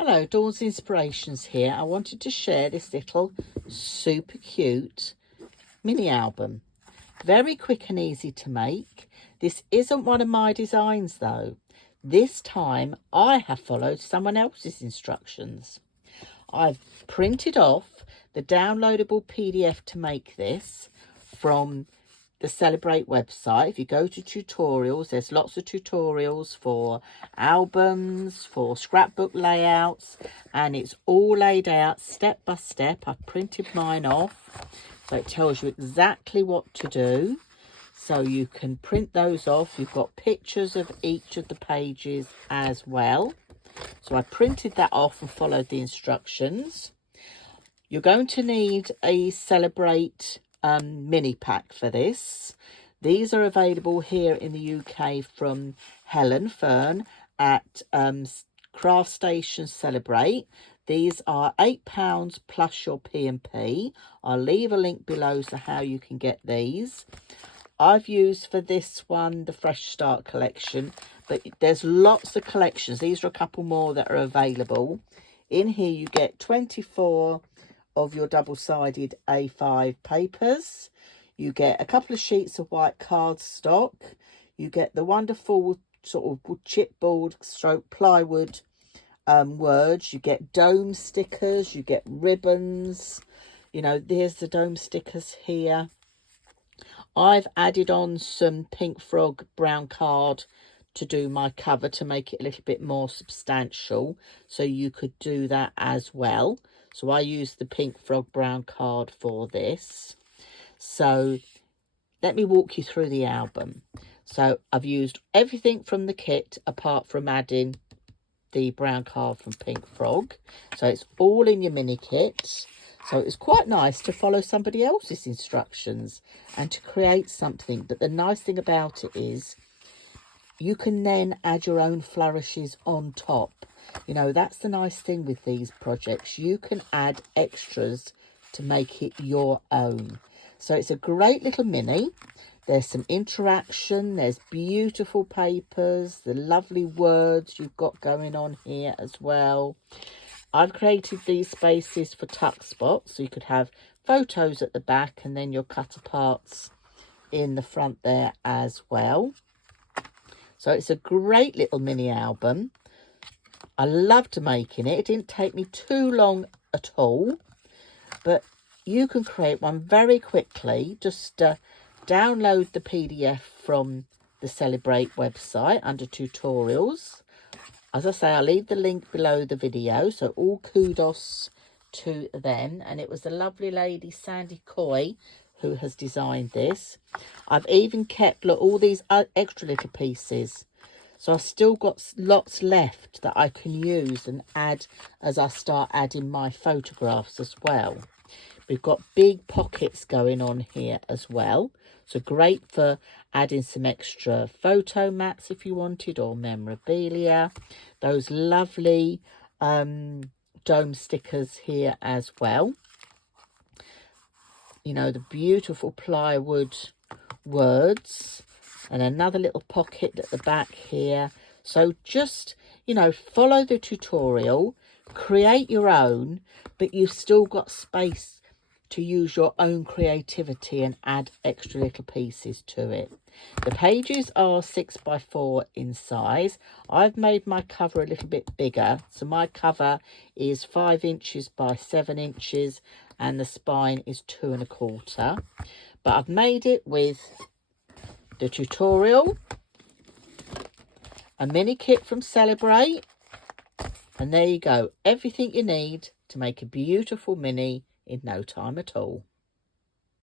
Hello, Dawn's Inspirations here. I wanted to share this little super cute mini album. Very quick and easy to make. This isn't one of my designs though. This time I have followed someone else's instructions. I've printed off the downloadable PDF to make this from the Celebr8 website. If you go to tutorials, there's lots of tutorials for albums, for scrapbook layouts, and it's all laid out step by step. I've printed mine off, so it tells you exactly what to do. So you can print those off. You've got pictures of each of the pages as well. So I printed that off and followed the instructions. You're going to need a Celebr8 mini pack for this. These are available here in the UK from Helen Fern at Craft Station Celebr8. These are £8 plus your P&P. I'll leave a link below so how you can get these. I've used for this one the Fresh Start collection, but there's lots of collections. These are a couple more that are available. In here you get 24 of your double-sided A5 papers. You get a couple of sheets of white cardstock. You get the wonderful sort of chipboard stroke plywood words. You get dome stickers. You get ribbons. You know, there's the dome stickers here. I've added on some Pink Frog brown card to do my cover to make it a little bit more substantial, so you could do that as well. So I used the Pink Frog brown card for this. So let me walk you through the album. So I've used everything from the kit apart from adding the brown card from Pink Frog. So it's all in your mini kit. So it's quite nice to follow somebody else's instructions and to create something. But the nice thing about it is you can then add your own flourishes on top. You know, that's the nice thing with these projects. You can add extras to make it your own. So it's a great little mini. There's some interaction. There's beautiful papers. The lovely words you've got going on here as well. I've created these spaces for tuck spots. So you could have photos at the back and then your cutter parts in the front there as well. So it's a great little mini album. I loved making it. It didn't take me too long at all. But you can create one very quickly. Just download the PDF from the Celebr8 website under tutorials. As I say, I'll leave the link below the video. So all kudos to them. And it was the lovely lady, Sandy Coy, who has designed this. I've even kept, look, all these extra little pieces. So I've still got lots left that I can use and add as I start adding my photographs as well. We've got big pockets going on here as well. So great for adding some extra photo mats if you wanted, or memorabilia. Those lovely dome stickers here as well. You know, the beautiful plywood words. And another little pocket at the back here. So just, you know, follow the tutorial, create your own, but you've still got space to use your own creativity and add extra little pieces to it. The pages are 6x4 in size. I've made my cover a little bit bigger. So my cover is 5 inches by 7 inches and the spine is 2 1/4. But I've made it with the tutorial, a mini kit from Celebr8, and there you go. Everything you need to make a beautiful mini in no time at all.